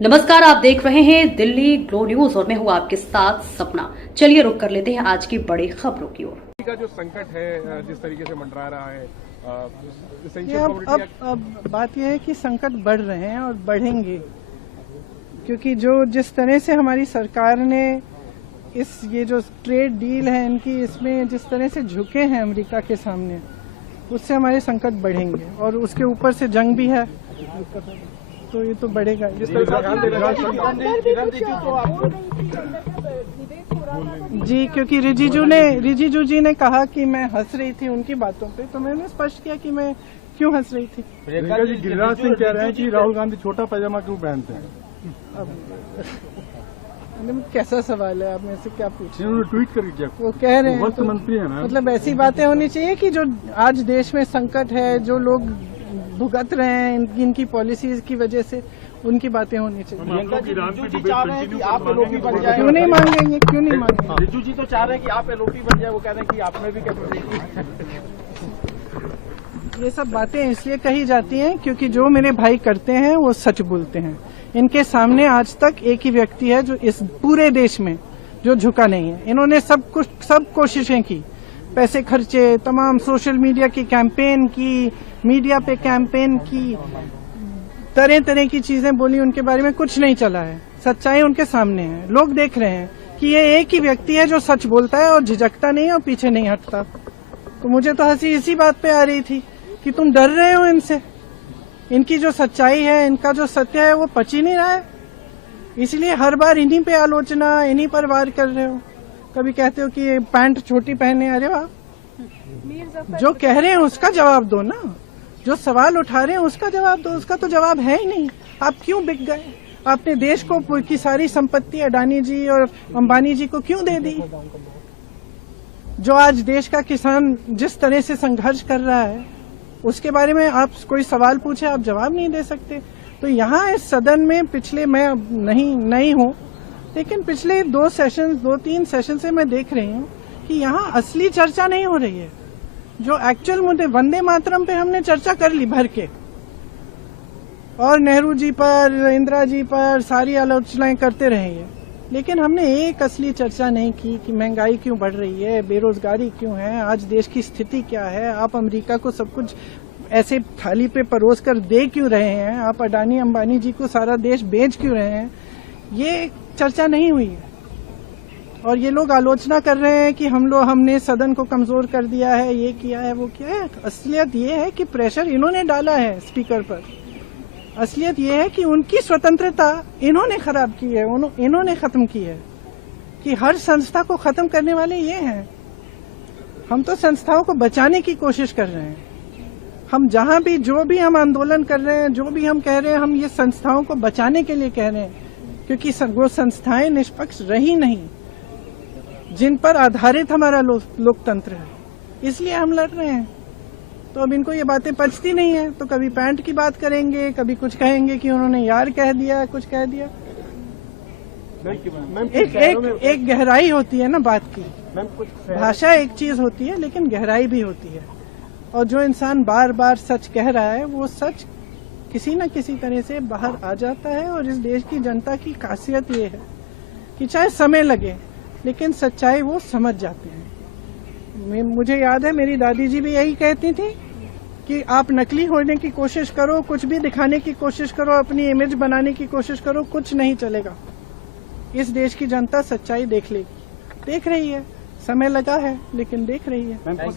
नमस्कार, आप देख रहे हैं दिल्ली ग्लो न्यूज और मैं हूं आपके साथ सपना। चलिए रुक कर लेते हैं आज की बड़ी खबरों की ओर। का जो संकट है जिस तरीके से मंडरा रहा है, अब बात यह है कि संकट बढ़ रहे हैं और बढ़ेंगे, क्योंकि जिस तरह से हमारी सरकार ने ये जो ट्रेड डील है इनकी, इसमें जिस तरह से झुके हैं अमेरिका के सामने, उससे हमारे संकट बढ़ेंगे। और उसके ऊपर से जंग भी है, तो ये तो बढ़ेगा। जी, क्योंकि रिजिजू जी ने कहा कि मैं हंस रही थी उनकी बातों पे, तो मैंने स्पष्ट किया कि मैं क्यों हंस रही थी। गिरिराज सिंह कह रहे हैं कि राहुल गांधी छोटा पैजामा क्यों पहनते हैं? अब कैसा सवाल है, आप मेरे से क्या पूछ रहे हैं? ट्वीट करके वो कह रहे हैं वक्त मंत्री है ना, मतलब ऐसी बातें होनी चाहिए कि जो आज देश में संकट है, जो लोग भुगत रहे हैं इनकी पॉलिसीज की वजह से, उनकी बातें होनी चाहिए। क्यों नहीं मांगेंगे, क्यों नहीं मांगेंगे? रिजू जी तो चाह रहे हैं कि आप एलओपी बन जाए, वो कह रहे हैं कि आप में भी कैपेसिटी। ये सब बातें इसलिए कही जाती हैं क्योंकि जो मेरे भाई करते हैं वो सच बोलते हैं। इनके सामने आज तक एक ही व्यक्ति है जो इस पूरे देश में जो झुका नहीं है। इन्होंने सब कोशिशें की, पैसे खर्चे, तमाम सोशल मीडिया की कैंपेन की, मीडिया पे कैंपेन की, तरह तरह की चीजें बोली, उनके बारे में कुछ नहीं चला है। सच्चाई उनके सामने है, लोग देख रहे हैं कि ये एक ही व्यक्ति है जो सच बोलता है और झिझकता नहीं और पीछे नहीं हटता। तो मुझे तो हंसी इसी बात पे आ रही थी कि तुम डर रहे हो इनसे, इनकी जो सच्चाई है, इनका जो सत्य है वो पच ही नहीं रहा है, इसलिए हर बार इन्हीं पे आलोचना, इन्हीं पर वार कर रहे हो। कभी कहते हो कि पैंट छोटी पहने, अरे वाह, जो कह रहे हैं उसका जवाब दो ना, जो सवाल उठा रहे हैं उसका जवाब दो। उसका तो जवाब है ही नहीं। आप क्यों बिक गए? आपने देश को की सारी संपत्ति अडानी जी और अंबानी जी को क्यों दे दी? जो आज देश का किसान जिस तरह से संघर्ष कर रहा है, उसके बारे में आप कोई सवाल पूछे, आप जवाब नहीं दे सकते। तो यहाँ इस सदन में पिछले, मैं नहीं हूँ, लेकिन पिछले 2-3 सेशन से मैं देख रही हूँ कि यहाँ असली चर्चा नहीं हो रही है। जो एक्चुअल मुद्दे, वंदे मातरम पे हमने चर्चा कर ली भर के, और नेहरू जी पर, इंदिरा जी पर सारी आलोचनाएं करते रहे हैं, लेकिन हमने एक असली चर्चा नहीं की कि महंगाई क्यों बढ़ रही है, बेरोजगारी क्यों है, आज देश की स्थिति क्या है, आप अमेरिका को सब कुछ ऐसे थाली पे परोस कर दे क्यों रहे हैं, आप अडानी अंबानी जी को सारा देश बेच क्यों रहे हैं, ये चर्चा नहीं हुई है। और ये लोग आलोचना कर रहे हैं कि हमने सदन को कमजोर कर दिया है, ये किया है, वो किया है। असलियत ये है कि प्रेशर इन्होंने डाला है स्पीकर पर। असलियत ये है कि उनकी स्वतंत्रता इन्होंने खराब की है, इन्होंने खत्म की है, कि हर संस्था को खत्म करने वाले ये हैं। हम तो संस्थाओं को बचाने की कोशिश कर रहे हैं। हम जहां भी, जो भी हम आंदोलन कर रहे हैं, जो भी हम कह रहे हैं, हम ये संस्थाओं को बचाने के लिए कह रहे हैं, क्योंकि वो संस्थाएं निष्पक्ष रही नहीं जिन पर आधारित हमारा लोकतंत्र है, इसलिए हम लड़ रहे हैं। तो अब इनको ये बातें पचती नहीं है, तो कभी पैंट की बात करेंगे, कभी कुछ कहेंगे कि उन्होंने यार कह दिया, कुछ कह दिया। एक गहराई होती है ना बात की। भाषा एक चीज होती है, लेकिन गहराई भी होती है। और जो इंसान बार बार सच कह रहा है, वो सच किसी न किसी तरह से बाहर आ जाता है। और इस देश की जनता की खासियत ये है कि चाहे समय लगे, लेकिन सच्चाई वो समझ जाते हैं। मुझे याद है, मेरी दादी जी भी यही कहती थी कि आप नकली होने की कोशिश करो, कुछ भी दिखाने की कोशिश करो, अपनी इमेज बनाने की कोशिश करो, कुछ नहीं चलेगा। इस देश की जनता सच्चाई देख लेगी, देख रही है। समय लगा है, लेकिन देख रही है।